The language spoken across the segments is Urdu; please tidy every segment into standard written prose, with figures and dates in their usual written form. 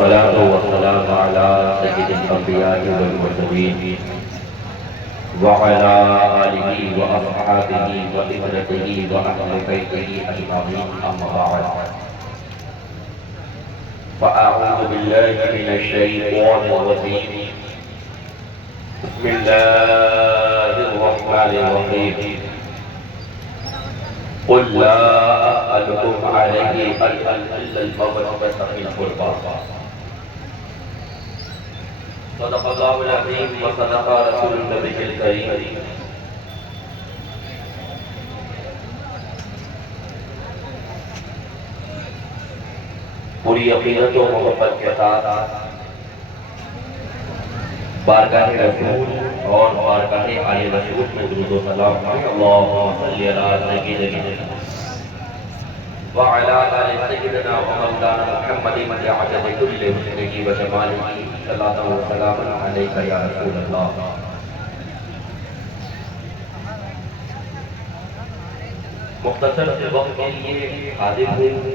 والصلاة والسلام على سيد الأنبياء والمرسلين وعلى آله وأصحابه وإخوته وأهل بيته أجمعين أما بعد فأعوذ بالله من الشيطان الرجيم بسم الله الرحمن الرحيم قل لا أسألكم عليه أجرا إلا المودة في القربى صدق الله العظيم وصدق رسول النبي الكريم پوری عقیدت و محبت کے ساتھ بارگاہ رسول اور بارگاہ آل رسول میں درود و سلام اللہم صلی علی سیدنا وعلی آل سیدنا ومولانا محمد من عدد کل حسنہ و جمالہ صلاۃ و سلام علیک یا رسول اللہ. مختصر سے وقت کے لیے حاضر ہوئے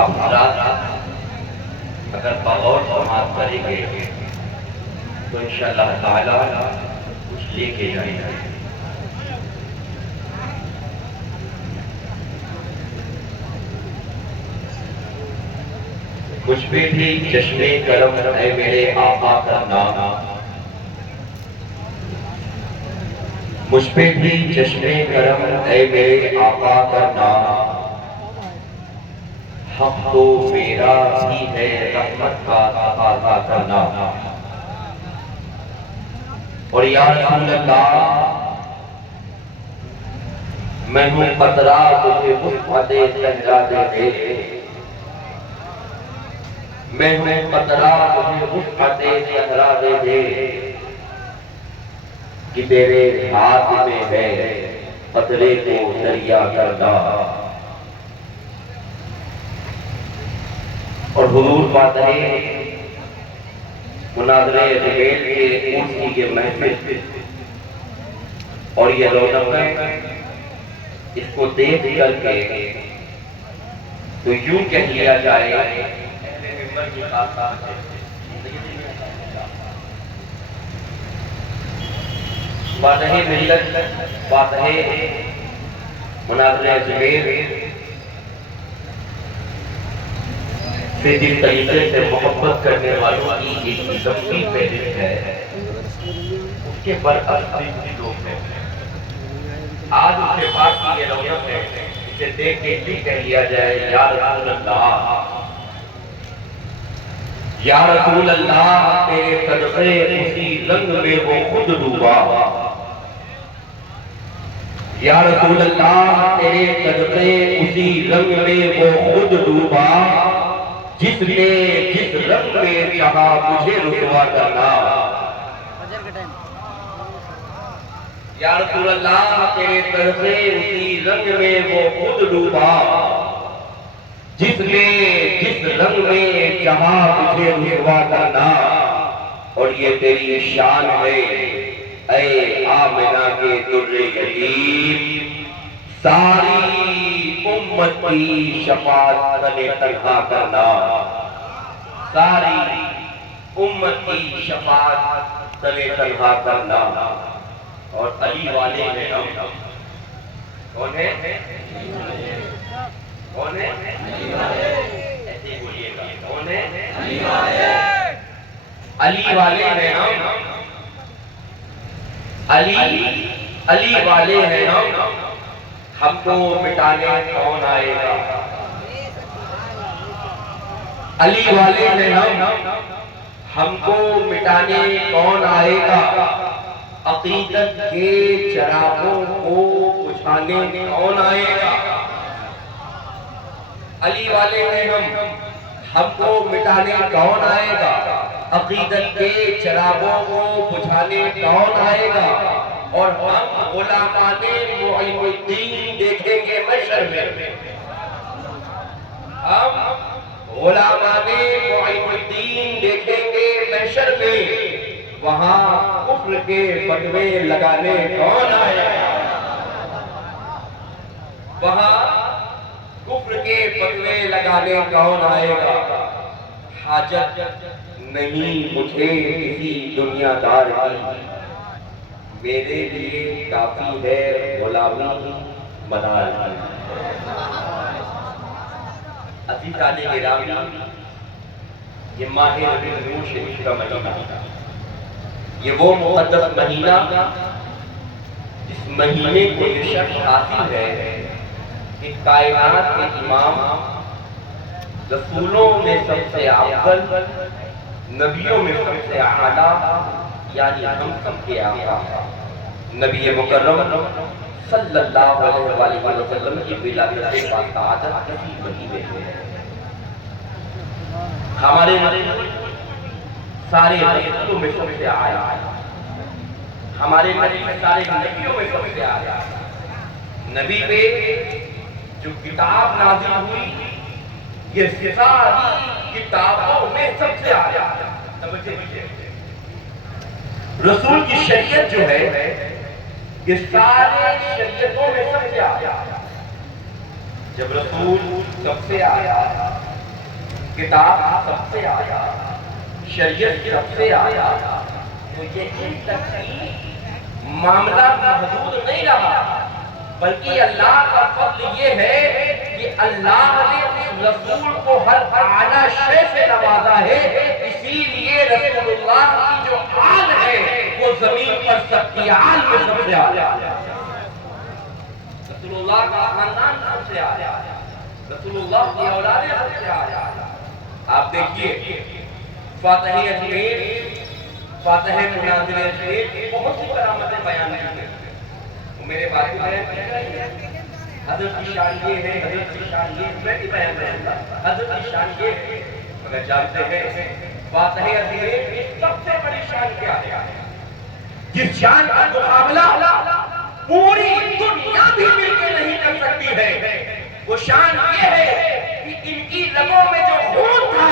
اب رات اگر بغور سماعت کریں گے تو انشاءاللہ تعالی کچھ لے کے جائیں گے. مجھ پہ بھی چشمے کرم ہے میرے آقا کا نام، مجھ پہ بھی چشمے کرم ہے میرے آقا کا نام، حق تو میرا ہی ہے رحمت کا تقاضا کرنا. اور یا رسول اللہ میں ہوں قطرہ تجھے وسعت صحرا دے دے، میں ہوں قطرہ تجھے وسعت صحرا دے دے کہ تیرے ہاتھ میں ہے قطرے کو دریا کرنا. اور حضور فاتح مناظرے ریبیل کے اونسی کے محفل اور یہ رونق ہے، اس کو دیکھ کر کے تو یوں کہہ لیا جائے فاتح ملت فاتح مناظرے ریبیل سے جس طریقے سے محبت کرنے والوں کی ایک لمبی فہرست ہے، اس کے برعکس بھی لوگ ہیں. آج اس کے پاس کی یہ رونق ہے، اسے دیکھ کے بھی کہہ لیا جائے یا رسول اللہ، یا رسول اللہ تیرے صدقے اسی رنگ میں وہ خود ڈوبا، یا رسول اللہ تیرے صدقے اسی رنگ میں وہ خود ڈوبا جس نے جس رنگ میں چاہا مجھے رسوا کرنا. یا رسول اللہ تیرے صدقے اسی رنگ میں وہ خود ڈوبا جس نے جس رنگ میں چاہا مجھے رسوا کرنا. اور یہ تیری شان ہے اے آمنہ کے در یتیم، ساری امت کی شفاعت تنے تنہا کرنا، ساری امت کی شفاعت تنے تنہا کرنا. اور علی والے ہیں ہم. کون ہے؟ کون ہے؟ ایسے بولیے گا. کون ہے؟ علی والے ہیں ہم. علی والے ہیں ہم کو مٹانے کون آئے گا. علی والے ہیں ہم کو مٹانے کون آئے گا. عقیدت کے چراغوں کو بجھانے کون آئے گا. علی والے ہیں ہم کو مٹانے کون آئے گا. عقیدت کے چراغوں کو بجھانے کون آئے گا. اور ہم غلامان معین الدین دیکھیں گے محشر میں. ہم غلامان معین الدین دیکھیں گے محشر میں. وہاں کفر کے فتوے لگانے کون آئے گا. وہاں کفر کے فتوے لگانے کون آئے گا؟ حاجت نہیں مجھے کسی دنیا دار کی، میرے لیے کافی ہے غلامی مدار کی۔ عزیزان گرامی، یہ ماہ ربیع الاول شریف کا مہینہ، یہ وہ مقدس مہینہ جس مہینے کو یہ شرف حاصل ہے کہ کائنات کے امام، رسولوں میں سب سے افضل، نبیوں میں سب سے اعلیٰ، یعنی ہم سب کے آقا نبی مکرم صلی اللہ علیہ وآلہ وسلم کی ولادت کا سعادت کسی مہینے میں ہے۔ ہمارے سارے رسولوں میں سب سے اعلیٰ، ہمارے نبی سارے نبیوں میں سب سے اعلیٰ، نبی پہ جو کتاب نازل ہوئی یہ ساری کتابوں میں سب سے اعلیٰ، رسول کی شریعت جو ہے یہ سارے شریعتوں میں سب سے اعلیٰ۔ جب رسول سب سے اعلیٰ، کتاب سب سے اعلیٰ، شریعت سب سے اعلیٰ، تو یہ ان تک کی معاملہ محدود نہیں رہا، بلکہ اللہ کا فضل یہ ہے کہ اللہ نے اس رسول کو ہر اعلیٰ شے سے نوازا ہے، اسی لیے رسول اللہ کی جو آل ہے وہ زمین پر سب کی آل میں سب سے اعلیٰ، رسول اللہ کا خاندان سب سے اعلیٰ، رسول اللہ کی اولاد سب سے اعلیٰ۔ آپ دیکھیے فاتح اجمیر، فاتح منازل اجمیر بہت سی کرامتیں بیان کی ہیں، میرے بھائی حضرت کی شان یہ ہے، حضرت کی شان یہ، میں بھی بیان کروں گا، حضرت کی شان یہ ہے، مگر جانتے ہیں فاتح اجمیر سب سے بڑی شان کیا ہے؟ جس شان کا مقابلہ پوری دنیا بھی مل کے نہیں کر سکتی ہے، وہ شان یہ ہے کہ ان کی رگوں میں جو خون تھا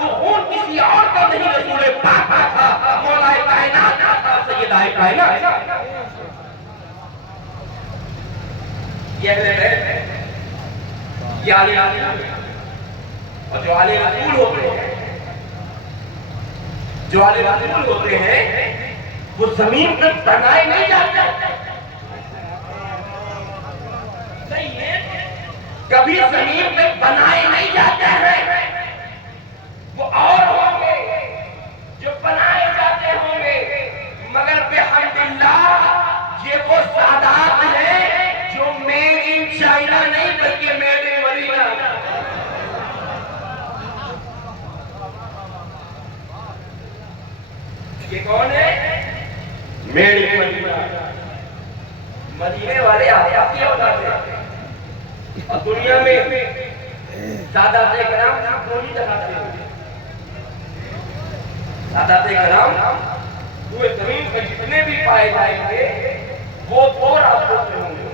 وہ خون کسی اور کا نہیں، رسول پاک کا تھا، مولا کائنات کا تھا، سیدہ کائنات۔ یہ اہل بیت ہے، یہ آل رسول ہے، اور جو آل رسول ہوتے ہیں، جو آل رسول ہوتے ہیں وہ زمین پر بنائے نہیں جاتے، کبھی زمین پہ بنائے نہیں جاتے ہیں، وہ اور ہوں گے جو بنائے جاتے ہوں گے، مگر بحمداللہ یہ وہ سادات ہیں جو میڈ ان چائنا نہیں بلکہ میڈ ان مدینہ۔ یہ کون ہے؟ میڈ ان مدینہ، مدینے والے آپ کی اولاد ہیں، اور دنیا میں سادات کرام دو ہی جگہ سے ہوتے ہیں، سادات کرام روئے زمین پر جتنے بھی پائے جائیں گے وہ دو راستوں سے ہوں گے،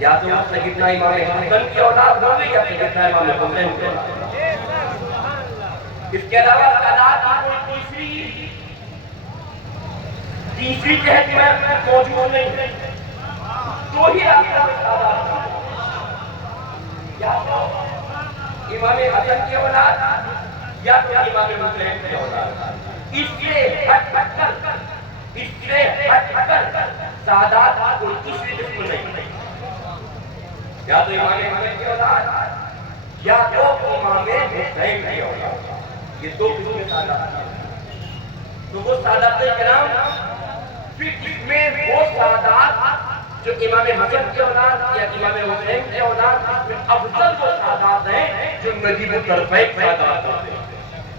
یا تو سیدنا امام حسن کی اولاد ہوں گے یا سیدنا امام حسین کی اولاد۔ اس کے علاوہ سادات کی کوئی تیسری جہت میں موجود نہیں ہے، دو ہی راستہ میں سادات ہیں، یا تو امام حسن کی اولاد یا تو امام حسین کی اولاد۔ اس سے ہٹ کر سادات کوئی تیسری قسم نہیں، یا تو امام حسن کی اولاد یا تو امام حسین کی اولاد، یہ دو قسم کے سادات ہیں۔ تو وہ سادات کرام، پھر اس میں وہ سادات جو امام حسن کی اولاد یا امام حسین کی اولاد، اس میں افضل وہ سادات ہیں جو نجیب الطرفین سادات ہوتے ہیں،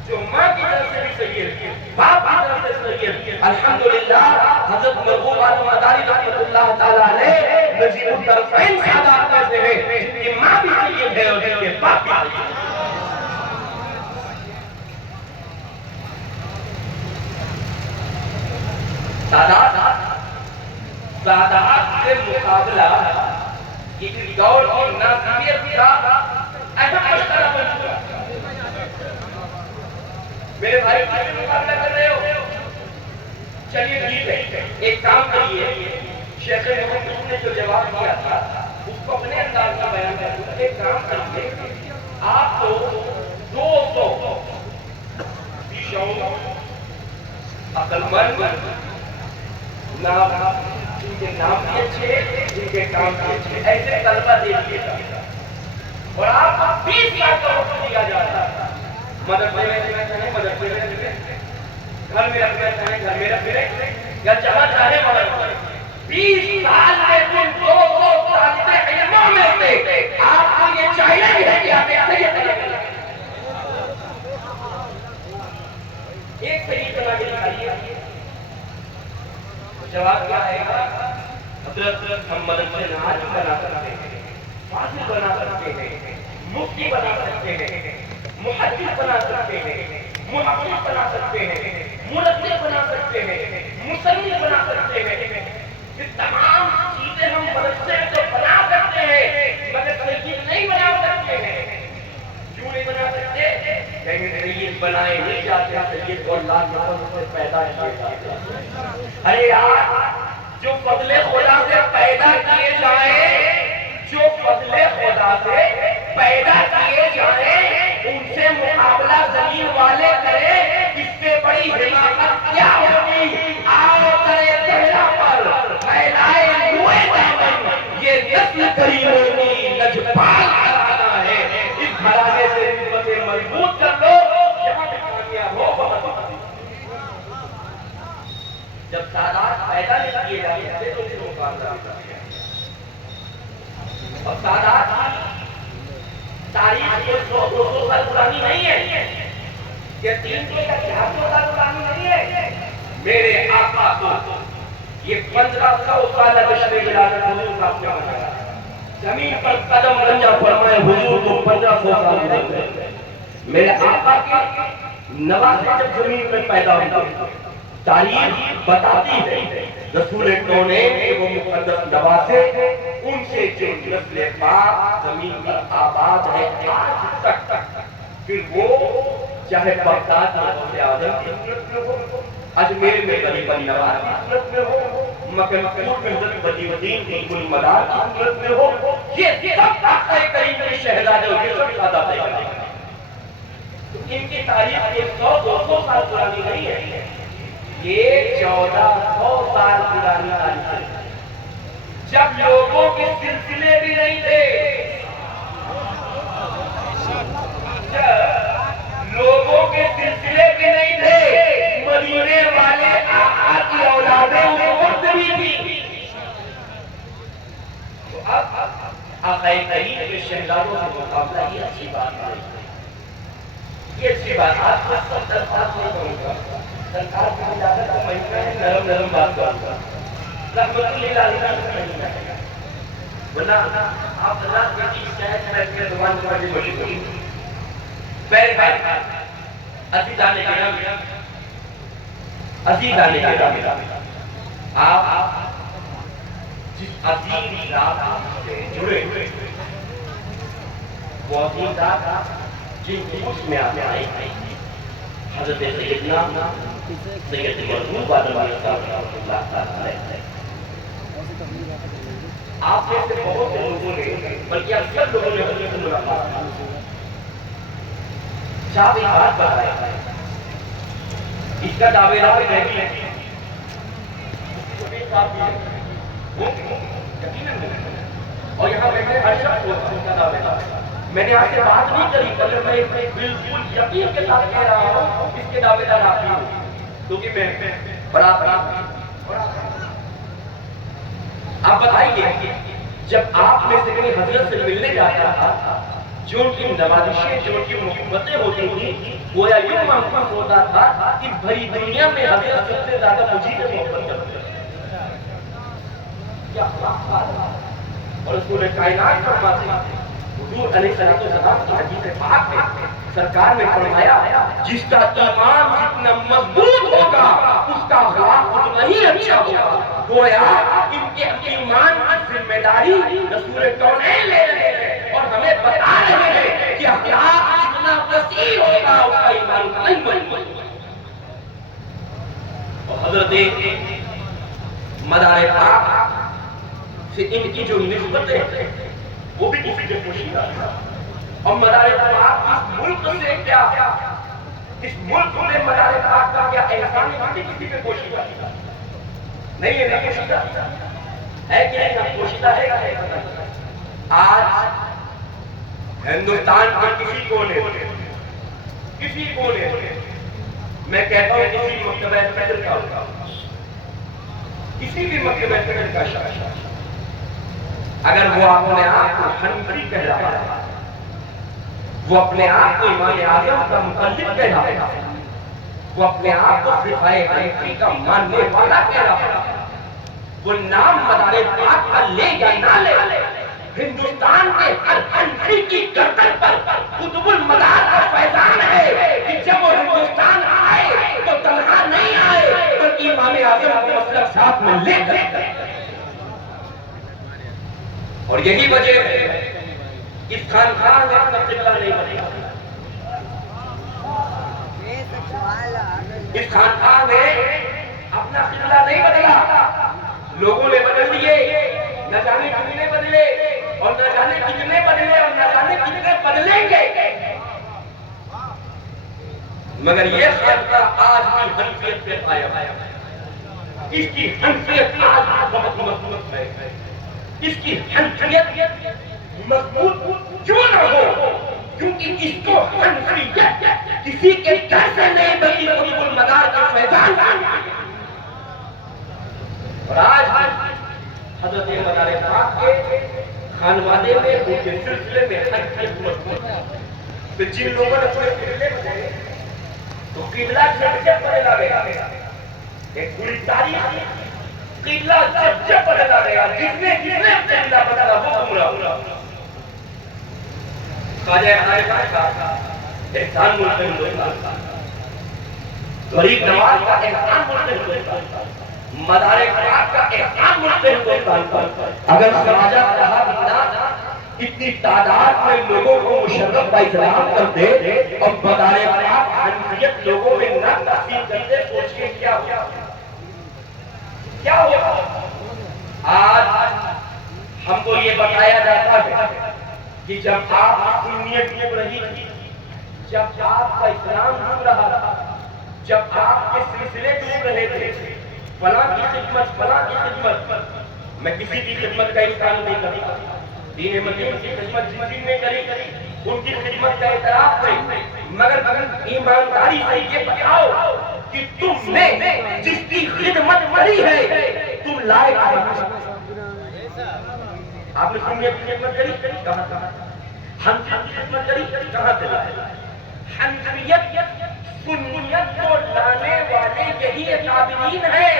جو ماں کی طرف سے بھی سید، باپ کی طرف سے سید۔ الحمدللہ حضرت مرغوب عالم مداری رحمۃ اللہ تعالیٰ علیہ نجیب الطرفین سادات میں سے ہے، جن کی ماں بھی سید ہے اور جن کے باپ بھی سید ہے۔ سادات سے مقابلہ ایک دور کی ناصریت کا اہم مشترک بن چکا۔ میرے بھائی مقابلہ کر رہے ہو، چلیے ٹھیک ہے، ایک کام کریے، شیخ محمد نے جو جواب دیا تھا اس کو اپنے انداز کا بیان کروں گا. ایک کام کریے, آپ کو 200 عقل مند جن کے نام بھی اچھے, جن کے کام بھی اچھے, ایسے طلبہ دے دیے جاتا اور آپ کو 20 لاکھ کا وقت دیا جاتا. مدرسے میں رکھنا چاہیں مدرسے میں رکھیں, گھر میں رکھنا چاہیں گھر میں رکھیں, یا جہاں چاہیں وہاں رکھیں. 20 سال میں تم 200 طالب علموں میں سے آپ کو یہ چاہیے کہ آپ ایک صحیح بنا کے دکھائیے. جواب کیا آئے گا؟ حضرت ہم مدرسے ناج بنا سکتے ہیں, فاضل بنا سکتے ہیں, مفتی بنا سکتے ہیں, محدث بنا سکتے ہیں, محقق بنا سکتے ہیں, مرتب بنا سکتے ہیں, مصنف بنا سکتے ہیں. یہ تمام چیزیں ہم مدرسے کو بنا سکتے ہیں, مگر سید نہیں بنا سکتے ہیں. کیوں نہیں بنا سکتے؟ سید بنائے نہیں جاتے, سید کو اللہ کی طرف سے پیدا کیے جاتے ہیں. ارے یار, جو فضل خدا سے پیدا کیے جائیں, جو فضل خدا سے پیدا کیے جائیں, ان سے مقابلہ زمین والے کرے, اس سے بڑی حماقت کیا ہوگی؟ آؤ کرے چہرہ پر پھیلائے ہوئے دامن, یہ نسل کریموں کی لجپال گھرانہ ہے. اس گھرانے سے نسبتیں مضبوط کر لو, یہاں بھی کامیاب ہو. بہت جب سادات پیدا نہیں کیے جاتے تھے تو ان سے مقابلہ کرتے ہیں. اور سادات تاریخ کو 100-200 سال پرانی نہیں ہے, یہ 300-400 سال پرانی نہیں ہے. میرے آقا کو یہ 1500 سال بشر ولادت حضور صاحب نے بنایا. زمین پر قدم رنجا فرمائے حضور کو 1500 سال گزرے. میرے آقا کے نواسے جب زمین میں پیدا ہوتے, تاریخ بتاتی ہے رسول کونین کے وہ مقدس نواسے, ان سے جو نسل پاک زمین پر آباد ہے آج تک. پھر وہ چاہے بغداد میں غوث اعظم کی صورت میں ہو, اجمیر میں غریب نواز کی صورت میں ہو, مکہ مکرمہ میں حضرت بدیع الدین قطب المدار کی صورت میں ہو, یہ سب آقا کریم کے شہزادے اور یہ سب سادات ہیں. تو ان کی تاریخ 100-200 سال پرانی نہیں ہے, یہ 1400 سال پرانی تاریخ ہے. جب لوگوں کے سلسلے بھی نہیں تھے, جب لوگوں کے سلسلے بھی نہیں تھے, مدینے والے آقا کی اولادیں اس وقت بھی تھی. تو اب آقا کریم کے شہزادوں سے مقابلہ یہ اچھی بات ہے. یہ اچھی بات آپ کو سب درخواست نہیں کروں گا, سرکار کی اجازت کا مہینہ ہے, نرم نرم بات کروں گا. رحمت اللہ علیہ ورنہ آپ اللہ کی شاید میں اپنے زبان کو بڑی مشکل ہوئی. پہلے بات عزیزانے کے نام, عزیزانے کے نام, آپ جس عظیم ذات سے جڑے ہوئے, وہ عظیم ذات جن کی اس میں آپ آئے حضرت سیدنا سید مرحوم علیہ اللہ تعالی. آپ میں سے بہت سے لوگوں نے, بلکہ اکثر لوگوں نے حضرت سے ملاقات کی. صاحب ایک بات بتائے, اس کا دعوے دار میں بھی ہے, اور یہاں میں ہر شخص اس کا دعوے دار. میں نے آپ سے بات نہیں کری, پر میں بالکل یقین کے ساتھ کہہ رہا ہوں اس کے دعوے دار آپ ہی ہوں, کیونکہ میں برابر. آپ بتائیے, جب آپ میں سے کہیں حضرت سے ملنے جاتا تھا, جو ان کی نوازشیں, جو ان کی محبتیں ہوتی تھیں, گویا یوں محسوس ہوتا تھا کہ بھری دنیا میں حضرت سب سے زیادہ مجھے سے محبت کرتے ہیں. کیا اور رسول کائنات فرماتے ہیں, حضور علیہ السلام کی حدیث پاک میں سرکار نے فرمایا, جس کا ایمان جتنا مضبوط ہوگا اس کا اخلاق اتنا ہی اچھا ہوگا. گویا ان کے ایمان کی ذمہ داری رسول کونین لے رہے ہیں اور ہمیں بتا رہے ہیں کہ اخلاق جتنا وسیع ہوگا اس کا ایمان اتنا ہی مضبوط ہوگا. اور حضرت مدار پاک سے ان کی جو نسبتیں وہ بھی کسی کے پوشیدہ تھا. اور مدار پاک اس ملک سے کیا، اس ملک میں مدار پاک کا کیا احسان ہے کسی پہ پوشیدہ تھا؟ نہیں ہے، نہیں پوشیدہ ہے کہ نہیں پوشیدہ ہے. آج ہندوستان کے کسی کونے میں کہتا ہوں کسی مکتبہ فکر کا ہوگا، کسی بھی مکتبہ فکر کا شخص اگر وہ اپنے آپ کو حنفی کہہ رہا ہے، وہ اپنے آپ کو امام اعظم کا مقلد کہہ رہا ہے، وہ اپنے آپ کو فقہ حنفی کا ماننے والا کہہ رہا ہے، وہ نام مدار پاک کا لے یا نہ لے، ہندوستان کے ہر حنفی کی گردن پر قطب المدار کا فیضان ہے کہ جب وہ ہندوستان آئے تو تنہا نہیں آئے بلکہ امام اعظم کو مسلک ساتھ میں لے کر. اور یہی وجہ ہے اس خانقاہ نے اپنا قبلہ نہیں بدلا، اس خانقاہ نے اپنا قبلہ نہیں بدلا. لوگوں نے بدل دیے، نہ جانے کتنے بدلے اور نہ جانے کتنے بدلے اور نہ جانے کتنے بدلیں گے، مگر یہ خانقاہ آج بھی حنفیت پہ قائم ہے. اس کی حنفیت آج بھی بہت مضبوط ہے. اس کی حنفیت مضبوط کیوں نہ ہو؟ کیونکہ اس کو حنفیت کسی کے گھر سے نہیں بلکہ قطب المدار کا فیضان ہے. اور آج حضرت مدار پاک کے خانوادے میں ان کے سلسلے میں حنفیت مضبوط ہے. تو جن لوگوں نے اپنے قبلے میں تو قبلہ جب بدلا گیا، ایک پوری تاریخ قبلہ جب بدلا گیا، جس نے قبلہ بدلا وہ گمراہ. خواجہ حضرت کا احسان ملک ہندوستان، غریب نواز کا احسان ملک ہندوستان، مدار پاک کا احسان ملک ہندوستان. اگر خواجہ صاحب اتنی تعداد میں لوگوں کو مشرف اسلام کرتے اور مدار پاک حنفیت لوگوں میں نہ تقسیم کرتے، سوچئے کیا ہوا. آج ہم کو یہ بتایا جاتا ہے کہ جب آپ سنیت ڈوب رہی تھی، جب آپ کا اسلام ڈوب رہا تھا، جب آپ کے سلسلے ڈوب رہے تھے، فلاں کی خدمت، میں کسی کی خدمت کا انکار نہیں کرتا. دین مدین کی خدمت جن نے کری ان کی خدمت کا اعتراف ہے، مگر ایمانداری سے یہ بتاؤ کہ تم نے جس کی خدمت کری ہے تم لائق ہو. آپ نے سنیت کی خدمت کری، کہاں حنفیت کی خدمت کری، کہاں سے لائے؟ حنفیت سنیت کو لانے والے یہی اکابرین ہیں.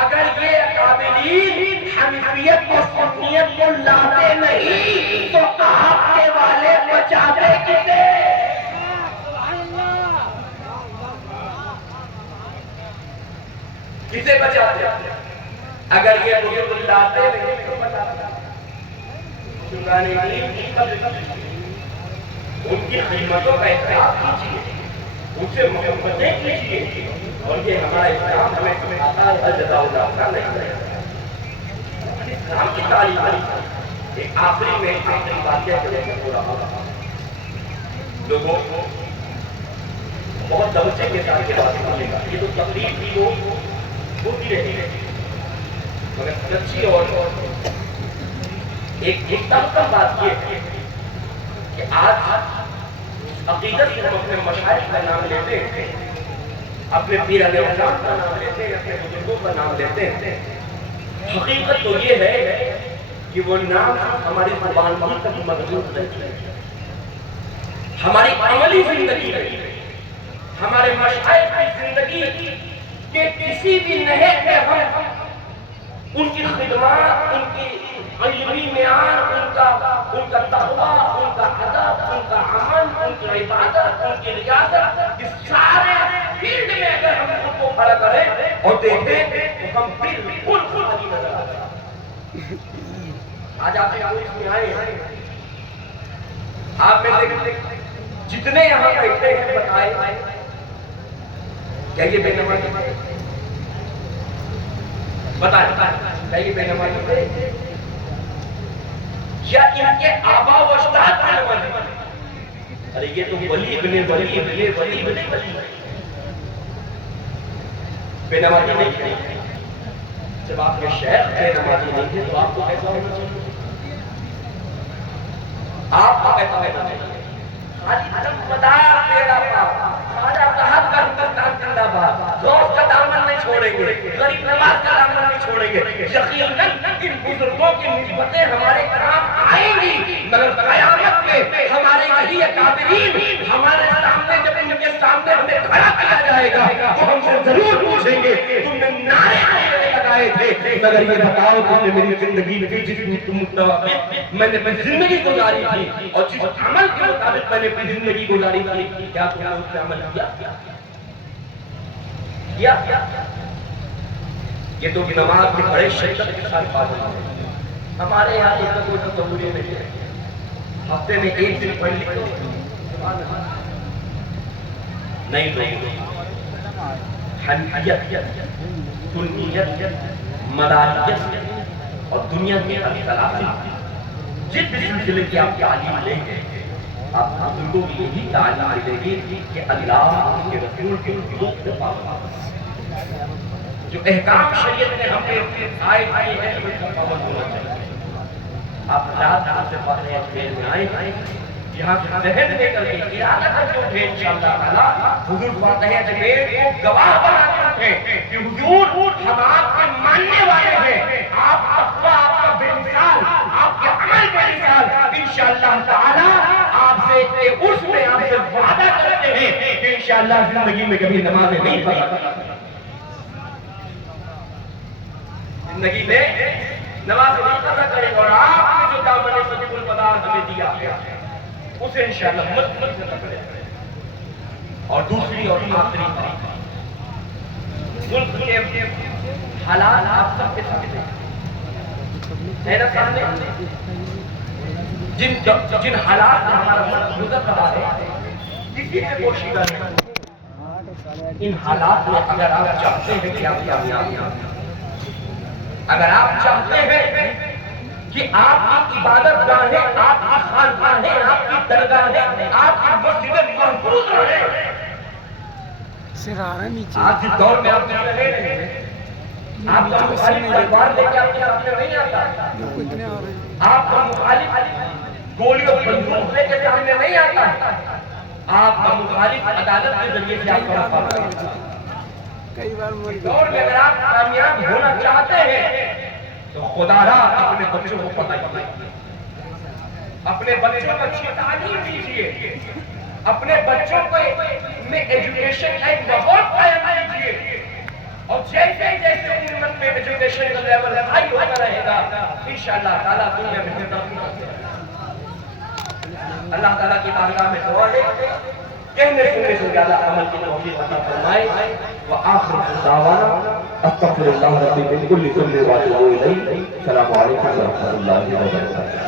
اگر یہ اکابرین حنفیت کو سنیت کو لاتے نہیں تو آپ کے والے بچاتے کسے؟ کسے بچاتے؟ اگر یہ بزرگ لاتے نہیں تو بچاتے. ان کی خدمتوں کا احترام کیجیے، ان سے محبتیں کیجیے، اور یہ ہمارا اسلام ہمیں الجزاء الجزا نہیں کرے. اسلام کی تعلیم ایک آخری بات ہے. لوگوں کو بہت توجہ کے ساتھ یہ بات سننے گا. یہ تو تقریر تھی وہ ہوتی رہی ہے، مگر سچی اور ایک تحقیق بات یہ ہے کہ آج عقیدت سے ہم اپنے مشائخ کا نام لیتے ہیں، اپنے پیر علیہ السلام کا نام لیتے ہیں، اپنے بزرگوں کا نام لیتے ہیں. حقیقت تو یہ ہے کہ وہ نام ہماری زبان ہی تک محدود رہتی ہے. ہماری عملی زندگی ہمارے مشائخ کی زندگی کے کسی بھی نہج میں ہم ان کی خدمات، ان کی علمی معیار، ان کا تقویٰ، ان کا ادب، ان کا عمل، ان کی عبادت، ان کی ریاضت، اس سارے فیلڈ میں اگر ہم خود کو کھڑا کریں اور دیکھیں تو ہم بالکل خود نظر آتے ہیں. آج آپ اس میں آئے ہیں، آپ میں سے جتنے یہاں بیٹھے ہیں بتائے کیا یہ بے نمازی بتائیں کیا یہ بے نمازی یا ان کے آبا و اجداد بے نمازی؟ ارے یہ تو ولی ابن ولی بے نمازی نہیں تھے. جب آپ کے شیخ بے نمازی نہیں تھے تو آپ کو کیسا ہونا چاہیے؟ آپ کو کیسا ہونا چاہیے؟ خالی دمدار تیرا پاک، خواجہ صاحب کا ہندوستان زندہ باد، دوست کا دامن نہیں چھوڑیں گے، غریب نواز کا دامن نہیں چھوڑیں گے. یقیناً ان بزرگوں کی نسبتیں ہمارے کام آئیں گی، مگر قیامت میں ہمارے وہی اکابرین ہمارے سامنے جب ان کے سامنے ہمیں کھڑا کیا جائے گا وہ ہم سے ضرور پوچھیں گے تم نے نعرے لگائے تھے مگر یہ بتاؤ تم نے میری زندگی میں جس مطابق میں نے اپنی زندگی گزاری تھی اور جس عمل کے مطابق میں نے اپنی زندگی گزاری تھی کیا تم نے اس پہ عمل کیا؟ یہ تو نماز کے بڑے شدت کے ساتھ پابند ہیں. ہمارے یہاں اس کا کوئی تصور نہیں ہے. ہفتے میں ایک دن پڑھ لکھو نہیں حنفیت، سنیت، مداریت اور دنیا کے اختلافی جس بھی سلسلے کی آپ تعلیم لیں گے آپ بزرگوں کی یہی تعلیم ملے گی کہ اللہ کے رسول کے حقوق سے پابند. جو احکام شریعت نے ہم پہ عائد کیے ہیں اس کا پابند ہونا چاہیے. آپ رات سے پڑھ رہے ہیں میں آئے یہاں سے ذہن لے کر کے ارادہ کر کے اٹھے انشاءاللہ تعالیٰ حضور فاتحہ جبیر کو گواہ بنا کر اٹھے کہ حضور ہم آپ کے ماننے والے ہیں. آپ تقویٰ، آپ کا بے مثال، آپ کے عمل بے مثال. انشاءاللہ تعالیٰ آپ سے عرس میں آپ سے وعدہ کرتے ہیں کہ انشاءاللہ زندگی میں کبھی نمازیں نہیں پڑھیں. زندگی میں نماز قضا کریں اور آپ نے جو دامن صدیق المدار ہمیں دیا ہے اسے انشاءاللہ مت سے پکڑیں. اور دوسری اور آخری بات، ملک کے حالات آپ سب کے سامنے ہے نا سامنے. جن حالات میں ہمارا ملک گزر رہا ہے کسی سے پوشیدہ نہیں. ان حالات میں اگر آپ چاہتے ہیں کہ آپ کامیاب، اگر آپ چاہتے ہیں کہ آپ کی عبادت گاہیں، آپ کی خانقاہیں، آپ کی درگاہیں، آپ کی مسجدیں محفوظ رہیں. آج جس دور میں آپ جا رہے ہیں آپ کا مخالف تلوار لے کے آپ کے سامنے نہیں آتا. آپ کا مخالف گولی اور بندوق لے کے سامنے نہیں آتا. آپ کا مخالف عدالت کے ذریعے سے آپ کا رفع کرتا ہے. دور میں اگر آپ کامیاب ہونا چاہتے ہیں تو خدا را اپنے بچوں کو پڑھائیے، اپنے بچوں کو اچھی تعلیم دیجیے، اپنے بچوں کو میں ایجوکیشن کا ایک ماحول قائم کیجیے. اور جیسے جیسے امت میں ایجوکیشن کا لیول ہائی ہوتا رہے گا انشاءاللہ تعالیٰ دنیا میں ترقی کرتے رہے گا. اللہ تعالیٰ کی بارگاہ میں دعا ہے کہنے سننے سے زیادہ عمل کی توفیق عطا فرمائے. وآخر دعوانا استغفر اللہ ربی من کل ذنب واتوب الیہ. السلام علیکم ورحمۃ اللہ وبرکاتہ.